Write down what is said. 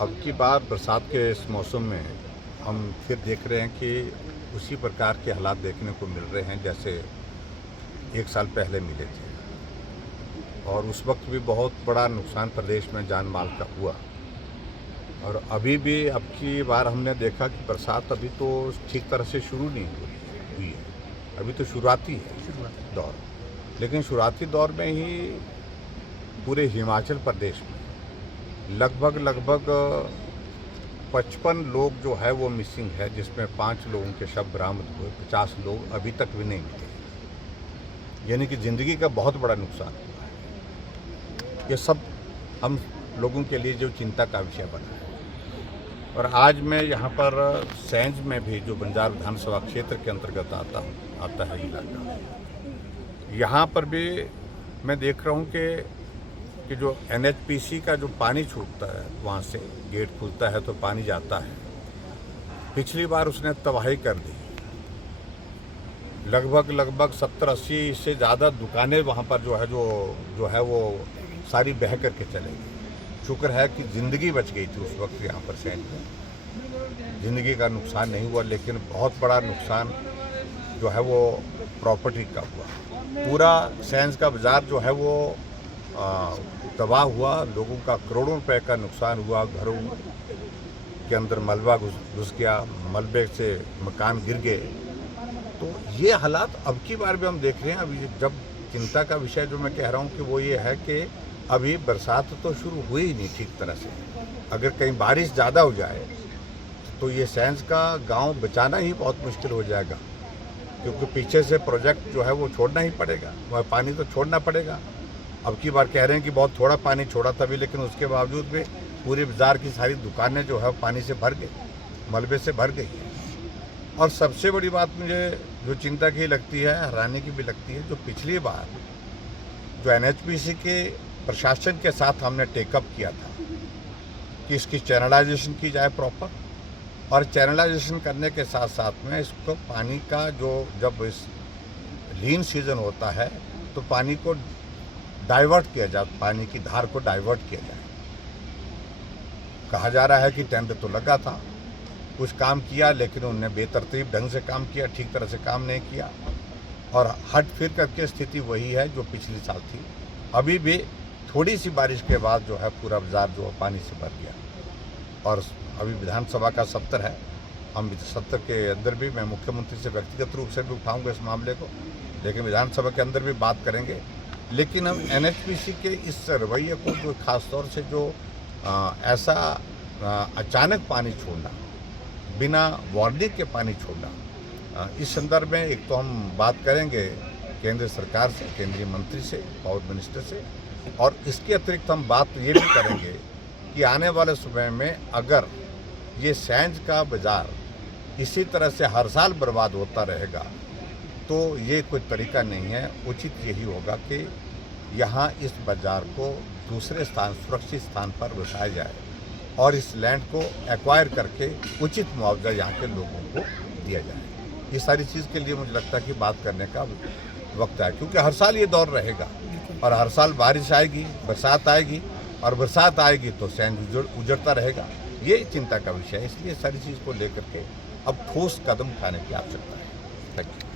अब की बार बरसात के इस मौसम में हम फिर देख रहे हैं कि उसी प्रकार के हालात देखने को मिल रहे हैं जैसे एक साल पहले मिले थे। और उस वक्त भी बहुत बड़ा नुकसान प्रदेश में जान माल का हुआ। और अभी भी अब की बार हमने देखा कि बरसात अभी तो ठीक तरह से शुरू नहीं हुई है, अभी तो शुरुआती है दौर। लेकिन शुरुआती दौर में ही पूरे हिमाचल प्रदेश में लगभग 55 लोग जो है वो मिसिंग है, जिसमें 5 लोगों के शव बरामद हुए, 50 लोग अभी तक भी नहीं मिले। यानी कि ज़िंदगी का बहुत बड़ा नुकसान हुआ है। ये सब हम लोगों के लिए जो चिंता का विषय बना है। और आज मैं यहाँ पर सैंज में भी, जो बंजार विधानसभा क्षेत्र के अंतर्गत आता है इलाका, यहाँ पर भी मैं देख रहा हूँ कि जो NHPC का जो पानी छूटता है, वहाँ से गेट खुलता है तो पानी जाता है। पिछली बार उसने तबाही कर दी। लगभग 70-80 से ज़्यादा दुकानें वहाँ पर जो है वो सारी बह करके चले गई। शुक्र है कि ज़िंदगी बच गई थी उस वक्त यहाँ पर सैंज में। ज़िंदगी का नुकसान नहीं हुआ, लेकिन बहुत बड़ा नुकसान जो है वो प्रॉपर्टी का हुआ। पूरा सैंज का बाज़ार जो है वो तबाह हुआ। लोगों का करोड़ों रुपए का नुकसान हुआ। घरों के अंदर मलबा घुस गया, मलबे से मकान गिर गए। तो ये हालात अब की बार भी हम देख रहे हैं। अभी जब चिंता का विषय जो मैं कह रहा हूँ कि वो ये है कि अभी बरसात तो शुरू हुई ही नहीं ठीक तरह से। अगर कहीं बारिश ज़्यादा हो जाए तो ये सैंज का गांव बचाना ही बहुत मुश्किल हो जाएगा, क्योंकि पीछे से प्रोजेक्ट जो है वो छोड़ना ही पड़ेगा, वह पानी तो छोड़ना पड़ेगा। अब की बार कह रहे हैं कि बहुत थोड़ा पानी छोड़ा तभी, लेकिन उसके बावजूद भी पूरे बाज़ार की सारी दुकानें जो है पानी से भर गई, मलबे से भर गई। और सबसे बड़ी बात मुझे जो चिंता की लगती है, हैरानी की भी लगती है, जो पिछली बार जो NHPC के प्रशासन के साथ हमने टेकअप किया था कि इसकी चैनलाइजेशन की जाए प्रॉपर, और चैनलाइजेशन करने के साथ साथ में इसको पानी का जब इस लीन सीजन होता है तो पानी को डाइवर्ट किया जाए, पानी की धार को डाइवर्ट किया जाए। कहा जा रहा है कि टेंडर तो लगा था, कुछ काम किया, लेकिन उन्होंने बेतरतीब ढंग से काम किया, ठीक तरह से काम नहीं किया। और हट फिर करके स्थिति वही है जो पिछले साल थी। अभी भी थोड़ी सी बारिश के बाद जो है पूरा बाजार जो पानी से भर गया। और अभी विधानसभा का सत्र है, हम सत्र के अंदर भी मैं मुख्यमंत्री से व्यक्तिगत रूप से भी उठाऊंगा इस मामले को, लेकिन विधानसभा के अंदर भी बात करेंगे। लेकिन हम NHPC के इस रवैये को, जो खास तौर से जो ऐसा अचानक पानी छोड़ना, बिना वार्निंग के पानी छोड़ना, इस संदर्भ में एक तो हम बात करेंगे केंद्र सरकार से, केंद्रीय मंत्री से, पावर मिनिस्टर से। और इसके अतिरिक्त हम बात ये भी करेंगे कि आने वाले समय में अगर ये सैंज का बाज़ार इसी तरह से हर साल बर्बाद होता रहेगा तो ये कोई तरीका नहीं है। उचित यही होगा कि यहाँ इस बाज़ार को दूसरे स्थान, सुरक्षित स्थान पर बसाया जाए और इस लैंड को एक्वायर करके उचित मुआवजा यहाँ के लोगों को दिया जाए। ये सारी चीज़ के लिए मुझे लगता है कि बात करने का वक्त है, क्योंकि हर साल ये दौर रहेगा और हर साल बारिश आएगी, बरसात आएगी, और बरसात आएगी तो सैंज उजड़ता रहेगा। ये चिंता का विषय है। इसलिए सारी चीज़ को लेकर के अब ठोस कदम उठाने की आवश्यकता है। Thank you.